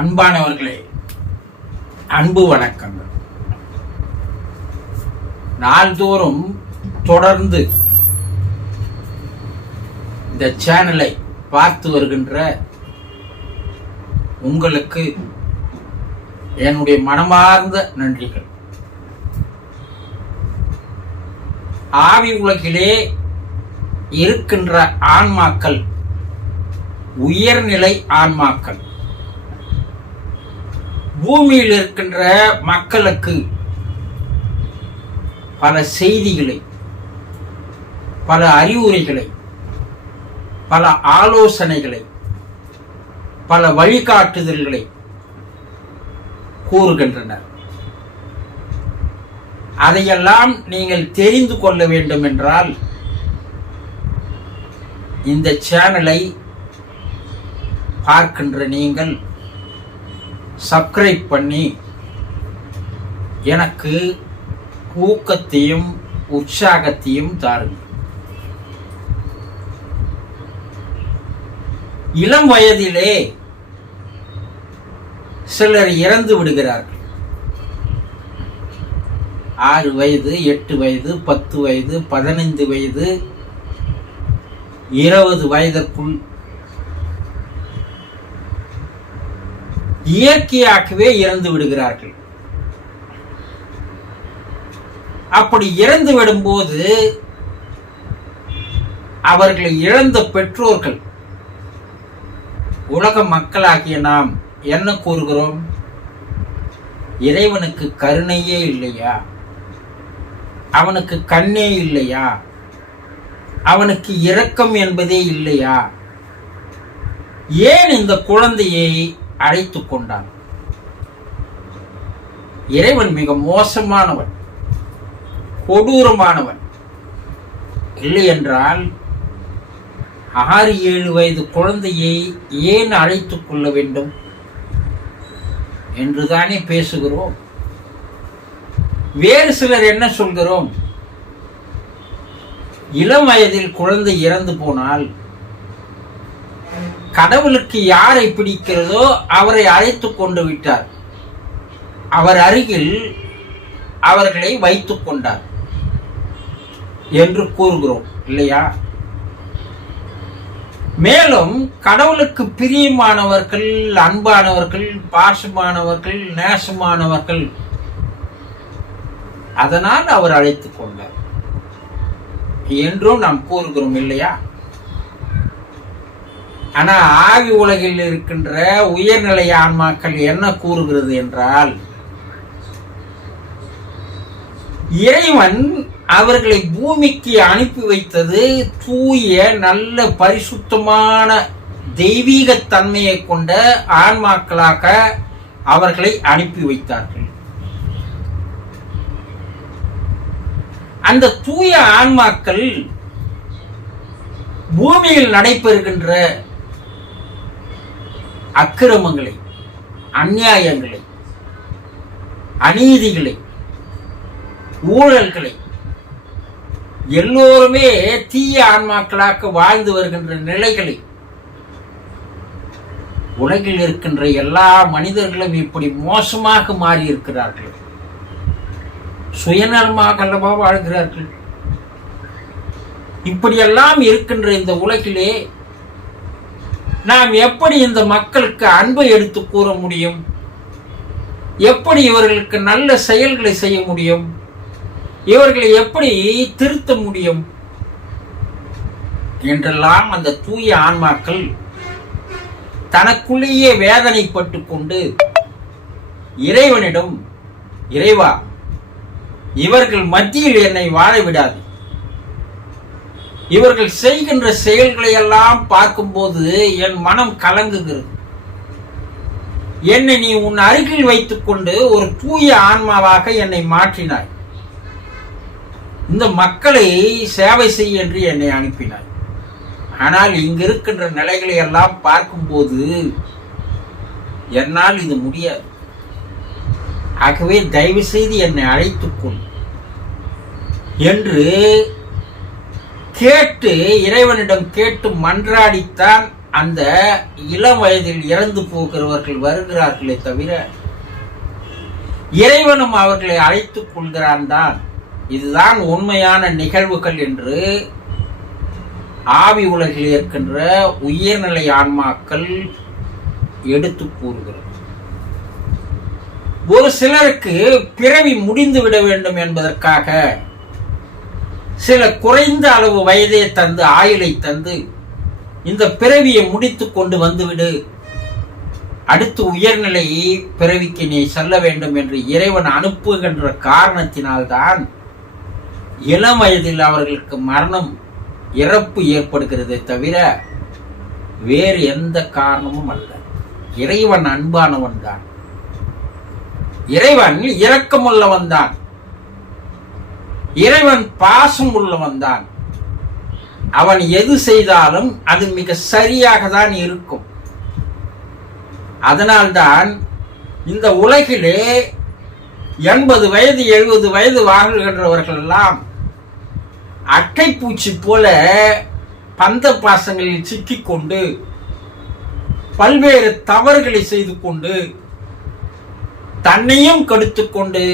அன்பானவர்களே, அன்பு வணக்கங்கள். நாள்தோறும் தொடர்ந்து இந்த சேனலை பார்த்து வருகின்ற உங்களுக்கு என்னுடைய மனமார்ந்த நன்றிகள். ஆவி உலகிலே இருக்கின்ற ஆன்மாக்கள் உயர்நிலை ஆன்மாக்கள். பூமியில் இருக்கின்ற மக்களுக்கு பல செய்திகளை, பல அறிவுரைகளை, பல ஆலோசனைகளை, பல வழிகாட்டுதல்களை கூறுகின்றனர். அதையெல்லாம் நீங்கள் தெரிந்து கொள்ள வேண்டும் என்றால் இந்த சேனலை பார்க்கின்ற நீங்கள் சப்ஸ்கிரைப் பண்ணி எனக்கு ஊக்கத்தையும் உற்சாகத்தையும் தாருங்கள். இளம் வயதிலே சிலர் இறந்து விடுகிறார்கள். 6 வயது, 8 வயது, 10 வயது, 15 வயது, 20 வயதிற்குள் இயற்கையாகவே இறந்து விடுகிறார்கள். அப்படி இறந்து விடும்போது அவர்களை இழந்த பெற்றோர்கள், உலக மக்களாகிய நாம் என்ன கூறுகிறோம்? இறைவனுக்கு கருணையே இல்லையா? அவனுக்கு கண்ணே இல்லையா? அவனுக்கு இரக்கம் என்பதே இல்லையா? ஏன் இந்த குழந்தையை அழைத்துக் கொண்டான்? இறைவன் மிக மோசமானவன், கொடூரமானவன். இல்லை என்றால் 6-7 வயது குழந்தையை ஏன் அழைத்துக் கொள்ள வேண்டும் என்றுதானே பேசுகிறோம். வேறு சிலர் என்ன சொல்கிறோம்? இளம் வயதில் குழந்தை இறந்து போனால் கடவுளுக்கு யாரை பிடிக்கிறதோ அவரை அழைத்து கொண்டு விட்டார், அவர் அருகில் அவர்களை வைத்துக் கொண்டார் என்று கூறுகிறோம் இல்லையா? மேலும் கடவுளுக்கு பிரியமானவர்கள், அன்பானவர்கள், பாசமானவர்கள், நேசமானவர்கள், அதனால் அவர் அழைத்துக் கொண்டார் என்றும் நாம் கூறுகிறோம் இல்லையா? ஆனா ஆவி உலகில் இருக்கின்ற உயர்நிலை ஆன்மாக்கள் என்ன கூறுகிறது என்றால், இறைவன் அவர்களை பூமிக்கு அனுப்பி வைத்தது தூய, நல்ல, பரிசுத்தமான தெய்வீக தன்மையை கொண்ட ஆன்மாக்களாக அவர்களை அனுப்பி வைத்தார்கள். அந்த தூய ஆன்மாக்கள் பூமியில் நடைபெறுகின்ற அக்கிரமங்களை, அநியாயங்களை, அநீதிகளை, ஊழல்களை, எல்லோருமே தீய ஆன்மாக்களாக வாழ்ந்து வருகின்ற நிலைகளை, உலகில் இருக்கின்ற எல்லா மனிதர்களும் இப்படி மோசமாக மாறி இருக்கிறார்கள். சுயநலமாக அல்லவா வாழ்கிறார்கள். இப்படியெல்லாம் இருக்கின்ற இந்த உலகிலே நாம் எப்படி இந்த மக்களுக்கு அன்பை எடுத்து கூற முடியும்? எப்படி இவர்களுக்கு நல்ல செயல்களை செய்ய முடியும்? இவர்களை எப்படி திருத்த முடியும் என்றெல்லாம் அந்த தூய ஆன்மாக்கள் தனக்குள்ளேயே வேதனைப்பட்டு கொண்டு இறைவனிடம், இறைவா, இவர்கள் மத்தியில் என்னை வாழ விடாது, இவர்கள் செய்கின்ற செயல்களை எல்லாம் பார்க்கும்போது என் மனம் கலங்குகிறது, என்னை நீ உன் அருகில் வைத்துக் கொண்டு ஒரு தூய ஆன்மாவாக என்னை மாற்றினாய், இந்த மக்களை சேவை செய் என்று என்னை அனுப்பினாய். ஆனால் இங்கு இருக்கின்ற நிலைகளை எல்லாம் பார்க்கும்போது என்னால் இது முடியாது, ஆகவே தயவு செய்து என்னை அழைத்துக்கொள் என்று கேட்டு, இறைவனிடம் கேட்டு மன்றாடித்தான் அந்த இளம் வயதில் இறந்து போகிறவர்கள் வருகிறார்களே தவிர இறைவனும் அவர்களை அழைத்துக் கொள்கிறான் தான். இதுதான் உண்மையான நிகழ்வுகள் என்று ஆவி உலகில் இருக்கின்ற உயர்நிலை ஆன்மாக்கள் எடுத்து கூறுகிறது. ஒரு சிலருக்கு பிறவி முடிந்து விட வேண்டும் என்பதற்காக சில குறைந்த அளவு வயதை தந்து ஆயுளை தந்து இந்த பிறவியை முடித்து கொண்டு வந்துவிடு, அடுத்து உயர்நிலை பிறவிக்கு நீ செல்ல வேண்டும் என்று இறைவன் அனுப்புகின்ற காரணத்தினால்தான் இளம் வயதில் அவர்களுக்கு மரணம் இறப்பு ஏற்படுகிறதே தவிர வேறு எந்த காரணமும் அல்ல. இறைவன் அன்பானவன் தான், இறைவன் இரக்கமுள்ளவன் தான், இறைவன் பாசம் உள்ளவன் தான். அவன் எது செய்தாலும் அது மிக சரியாக தான் இருக்கும். அதனால்தான் இந்த உலகிலே 80 வயது 70 வயது வாழ்கின்றவர்கள் எல்லாம் அட்டைப்பூச்சி போல பந்த பாசங்களில் சிக்கிக்கொண்டு பல்வேறு தவறுகளை செய்து கொண்டு தன்னையும் கெடுத்துக்கொண்டு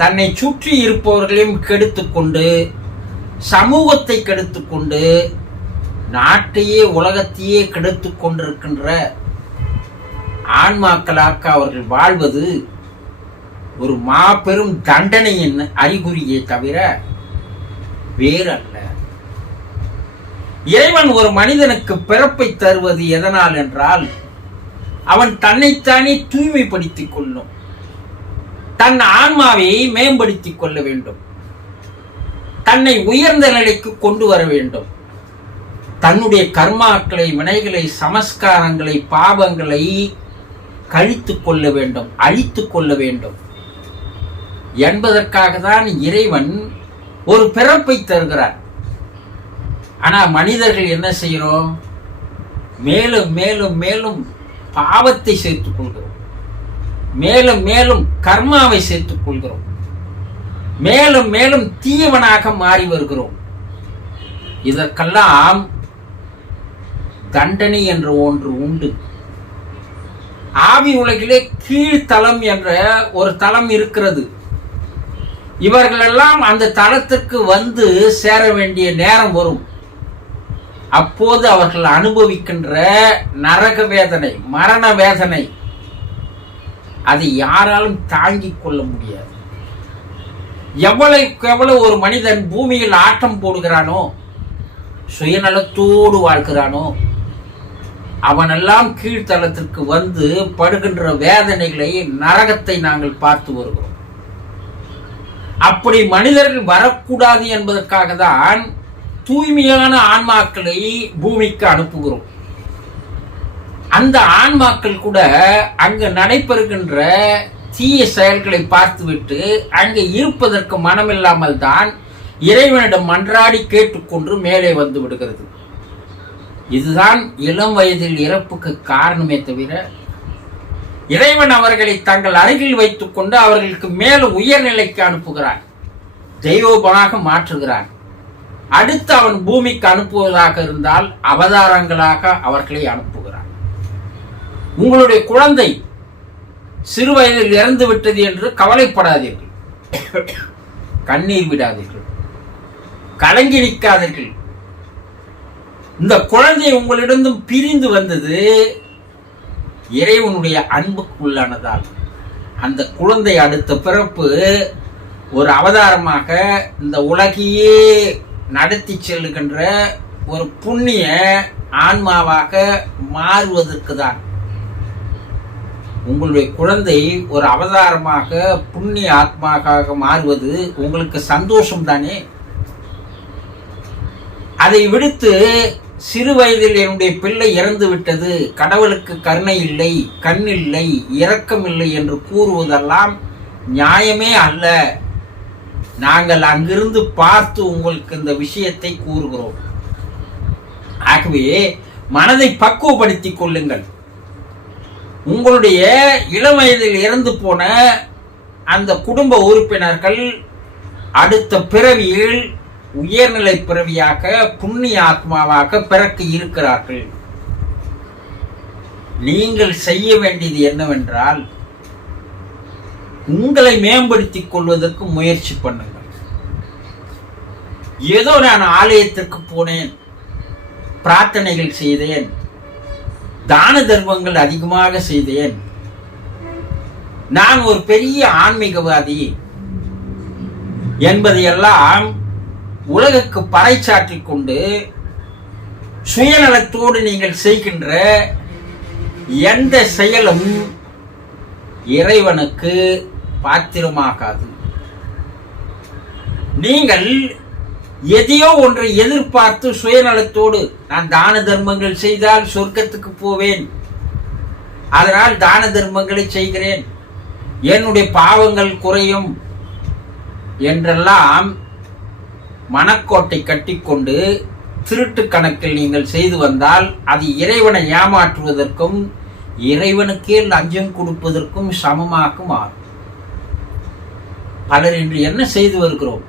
தன்னை சுற்றி இருப்பவர்களையும் கெடுத்துக்கொண்டு சமூகத்தை கெடுத்துக்கொண்டு நாட்டையே உலகத்தையே கெடுத்து கொண்டிருக்கின்ற ஆன்மாக்களாக அவர்கள் வாழ்வது ஒரு மாபெரும் தண்டனையின் அறிகுறியை தவிர வேறல்ல. இறைவன் ஒரு மனிதனுக்கு பிறப்பை தருவது எதனால் என்றால் அவன் தன்னைத்தானே தூய்மைப்படுத்திக் கொள்ளும், தன் ஆன்மாவை மேம்படுத்திக் கொள்ள வேண்டும், தன்னை உயர்ந்த நிலைக்கு கொண்டு வர வேண்டும், தன்னுடைய கர்மாக்களை வினைகளை சமஸ்காரங்களை பாவங்களை கழித்துக் கொள்ள வேண்டும், அழித்துக் கொள்ள வேண்டும் என்பதற்காக தான் இறைவன் ஒரு பிறப்பை தருகிறார். ஆனா மனிதர்கள் என்ன செய்கிறோம்? மேலும் மேலும் மேலும் பாவத்தை சேர்த்துக் கொள்கிறோம், மேலும் மேலும் கர்மாவை சேர்த்துக் கொள்கிறோம், மேலும் மேலும் தீயவனாக மாறி வருகிறோம். இதற்கெல்லாம் தண்டனை என்ற ஒன்று உண்டு. ஆவி உலகிலே கீழ்த்தலம் என்ற ஒரு தலம் இருக்கிறது. இவர்களெல்லாம் அந்த தளத்திற்கு வந்து சேர வேண்டிய நேரம் வரும். அப்போது அவர்கள் அனுபவிக்கின்ற நரக வேதனை, மரண வேதனை, அதை யாராலும் தாங்கிக் கொள்ள முடியாது. எவ்வளவு ஒரு மனிதன் பூமியில் ஆட்டம் போடுகிறானோ, சுயநலத்தோடு வாழ்கிறானோ, அவனெல்லாம் கீழ்த்தளத்திற்கு வந்து படுகின்ற வேதனைகளை, நரகத்தை நாங்கள் பார்த்து வருகிறோம். அப்படி மனிதர்கள் வரக்கூடாது என்பதற்காக தான் தூய்மையான ஆன்மாக்களை பூமிக்கு அனுப்புகிறோம். அந்த ஆன்மாக்கள் கூட அங்கு நடைபெறுகின்ற தீய செயல்களை பார்த்துவிட்டு அங்கே இருப்பதற்கு மனமில்லாமல் தான் இறைவனிடம் மன்றாடி கேட்டுக்கொண்டு மேலே வந்து விடுகிறது. இதுதான் இளம் வயதில் இறப்புக்கு காரணமே தவிர இறைவன் அவர்களை தங்கள் அருகில் வைத்துக் கொண்டு அவர்களுக்கு மேலும் உயர்நிலைக்கு அனுப்புகிறான், தெய்வமாக மாற்றுகிறான். அடுத்து அவன் பூமிக்கு அனுப்புவதாக இருந்தால் அவதாரங்களாக அவர்களை அனுப்புகிறான். உங்களுடைய குழந்தை சிறு வயதில் இறந்து விட்டது என்று கவலைப்படாதீர்கள், கண்ணீர் விடாதீர்கள், கலங்கி நிற்காதீர்கள். இந்த குழந்தை உங்களிடம் பிரிந்து வந்தது இறைவனுடைய அன்புக்குள்ளானதால். அந்த குழந்தை அடுத்த பிறப்பு ஒரு அவதாரமாக இந்த உலகையே நடத்தி செல்லுகின்ற ஒரு புண்ணிய ஆன்மாவாக மாறுவதற்கு தான். உங்களுடைய குழந்தை ஒரு அவதாரமாக புண்ணிய ஆத்மாவாக மாறுவது உங்களுக்கு சந்தோஷம் தானே? அதை விடுத்து சிறு வயதில் என்னுடைய பிள்ளை இறந்து விட்டது, கடவுளுக்கு கருணை இல்லை, கண் இல்லை, இரக்கம் இல்லை என்று கூறுவதெல்லாம் நியாயமே அல்ல. நாங்கள் அங்கிருந்து பார்த்து உங்களுக்கு இந்த விஷயத்தை கூறுகிறோம். ஆகவே மனதை பக்குவப்படுத்திக் கொள்ளுங்கள். உங்களுடைய இளம் வயதில் இறந்து போன அந்த குடும்ப உறுப்பினர்கள் அடுத்த பிறவியில் உயர்நிலை பிறவியாக புண்ணிய ஆத்மாவாக பிறக்க இருக்கிறார்கள். நீங்கள் செய்ய வேண்டியது என்னவென்றால் உங்களை மேம்படுத்திக் கொள்வதற்கு முயற்சி பண்ணுங்கள். ஏதோ நான் ஆலயத்திற்கு போனேன், பிரார்த்தனைகள் செய்தேன், தான தர்மங்கள் அதிகமாக செய்தேன், நான் ஒரு பெரிய ஆன்மீகவாதி என்பதையெல்லாம் உலகுக்கு பறைசாற்றிக் கொண்டு சுயநலத்தோடு நீங்கள் செய்கின்ற எந்த செயலும் இறைவனுக்கு பாத்திரமாகாது. நீங்கள் எதையோ ஒன்றை எதிர்பார்த்து சுயநலத்தோடு நான் தான தர்மங்கள் செய்தால் சொர்க்கத்துக்கு போவேன், அதனால் தான தர்மங்களை செய்கிறேன், என்னுடைய பாவங்கள் குறையும் என்றெல்லாம் மனக்கோட்டை கட்டிக்கொண்டு திருட்டு கணக்கில் நீங்கள் செய்து வந்தால் அது இறைவனை ஏமாற்றுவதற்கும் இறைவனுக்கே லஞ்சம் கொடுப்பதற்கும் சமமாக மாறும். பலர் இன்று என்ன செய்து வருகிறோம்?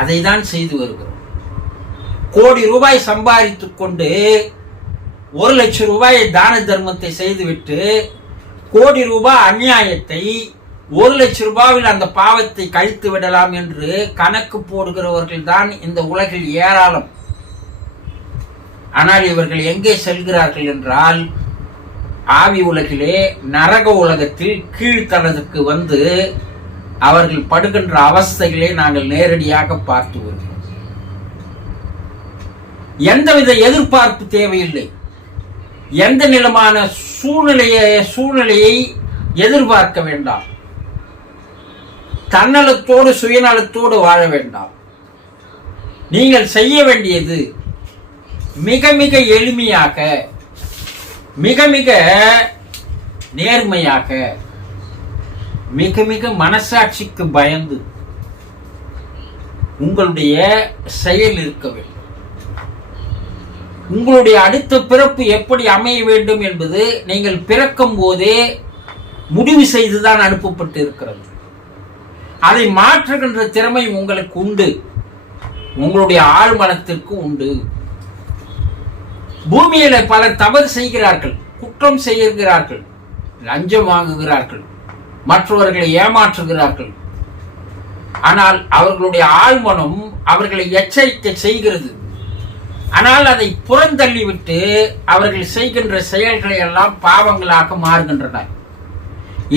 அதை தான் செய்து வருகிறோம். கோடி ரூபாய் சம்பாதித்துக் கொண்டு 1 லட்சம் ரூபாய் தான தர்மத்தை செய்துவிட்டு கோடி ரூபாய் அநியாயத்தை 1 லட்சம் ரூபாயில் அந்த பாவத்தை கழித்து விடலாம் என்று கணக்கு போடுகிறவர்கள் தான் இந்த உலகில் ஏராளம். ஆனால் இவர்கள் எங்கே செல்கிறார்கள் என்றால் ஆவி உலகிலே நரக உலகத்தில் கீழ்த்தளத்துக்கு வந்து அவர்கள் படுகின்ற அவஸ்தைகளை நாங்கள் நேரடியாக பார்த்து வருகிறோம். எந்தவித எதிர்பார்ப்பு தேவையில்லை. எந்த நிலமான சூழ்நிலையை எதிர்பார்க்க வேண்டாம். தன்னலத்தோடு சுயநலத்தோடு வாழ வேண்டாம். நீங்கள் செய்ய வேண்டியது மிக மிக எளிமையாக, மிக மிக நேர்மையாக, மிக மிக மனசாட்சிக்கு பயந்து உங்களுடைய செயல் இருக்க வேண்டும். உங்களுடைய அடுத்த பிறப்பு எப்படி அமைய வேண்டும் என்பது நீங்கள் பிறக்கும் போதே முடிவு செய்துதான் அனுப்பப்பட்டு இருக்கிறது. அதை மாற்றுகின்ற திறமை உங்களுக்கு உண்டு, உங்களுடைய ஆழ்மனத்திற்கு உண்டு. பூமியில பலர் தவறு செய்கிறார்கள், குற்றம் செய்கிறார்கள், லஞ்சம் வாங்குகிறார்கள், மற்றவர்களை ஏமாற்றுகிறார்கள். ஆனால் அவர்களுடைய ஆழ்மனம் அவர்களை எச்சரிக்கை செய்கிறது. ஆனால் அதை புறந்தள்ளிவிட்டு அவர்கள் செய்கின்ற செயல்களை எல்லாம் பாவங்களாக மாறுகின்றன.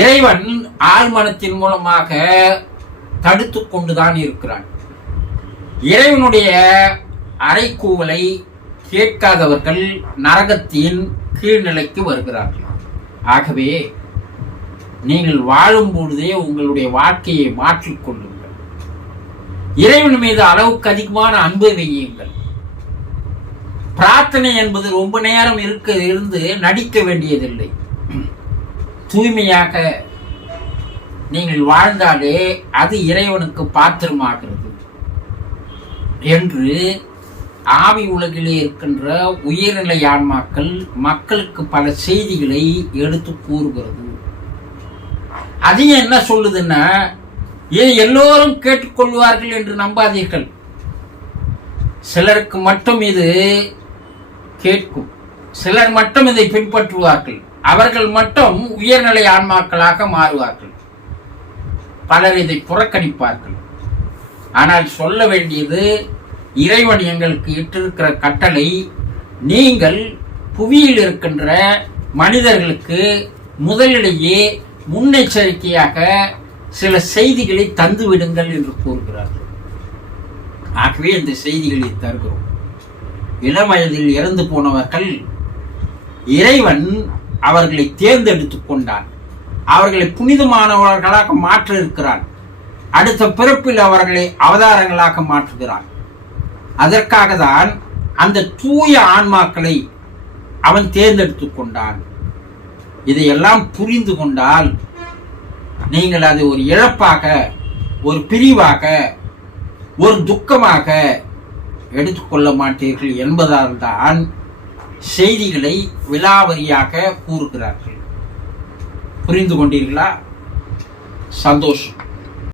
இறைவன் ஆழ்மனத்தின் மூலமாக தடுத்து கொண்டுதான் இருக்கிறான். இறைவனுடைய அறைகூவலை கேட்காதவர்கள் நரகத்தின் கீழ்நிலைக்கு வருகிறார்கள். ஆகவே நீங்கள் வாழும் பொழுதே உங்களுடைய வாழ்க்கையை மாற்றிக்கொள்ளுங்கள். இறைவன் மீது அளவுக்கு அதிகமான அன்பை வையுங்கள். பிரார்த்தனை என்பது ரொம்ப நேரம் இருந்து நடிக்க வேண்டியதில்லை. தூய்மையாக நீங்கள் வாழ்ந்தாலே அது இறைவனுக்கு பாத்திரமாகிறது என்று ஆவி உலகிலே இருக்கின்ற உயர்நிலை ஆன்மாக்கள் மக்களுக்கு பல செய்திகளை எடுத்து கூறுகிறது. அதையும் என்ன சொல்லுதுன்னா, இது எல்லோரும் கேட்டுக்கொள்வார்கள் என்று நம்பாதீர்கள். சிலருக்கு மட்டும் இது கேட்கும், சிலர் மட்டும் இதை பின்பற்றுவார்கள், அவர்கள் மட்டும் உயர்நிலை ஆன்மாக்களாக மாறுவார்கள், பலர் இதை புறக்கணிப்பார்கள். ஆனால் சொல்ல வேண்டியது, இறைவன் எங்களுக்கு இட்டிருக்கிற கட்டளை, நீங்கள் புவியில் இருக்கின்ற மனிதர்களுக்கு முதலிலேயே முன்னெச்சரிக்கையாக சில செய்திகளை தந்து விடுங்கள் என்று கூறுகிறார்கள். ஆகவே இந்த செய்திகளை தருகிறோம். இளம் வயதில் இறந்து போனவர்கள் இறைவன் அவர்களை தேர்ந்தெடுத்துக் கொண்டான், அவர்களை புனிதமானவர்களாக மாற்ற இருக்கிறான், அடுத்த பிறப்பில் அவர்களை அவதாரங்களாக மாற்றுகிறான். அதற்காக தான் அந்த தூய ஆன்மாக்களை அவன் தேர்ந்தெடுத்துக் கொண்டான். இதையெல்லாம் புரிந்து கொண்டால் நீங்கள் அதை ஒரு இழப்பாக, ஒரு பிரிவாக, ஒரு துக்கமாக எடுத்துக்கொள்ள மாட்டீர்கள் என்பதால் தான் செய்திகளை விலாவரியாக கூறுகிறார்கள். புரிந்து கொண்டீர்களா? சந்தோஷம்.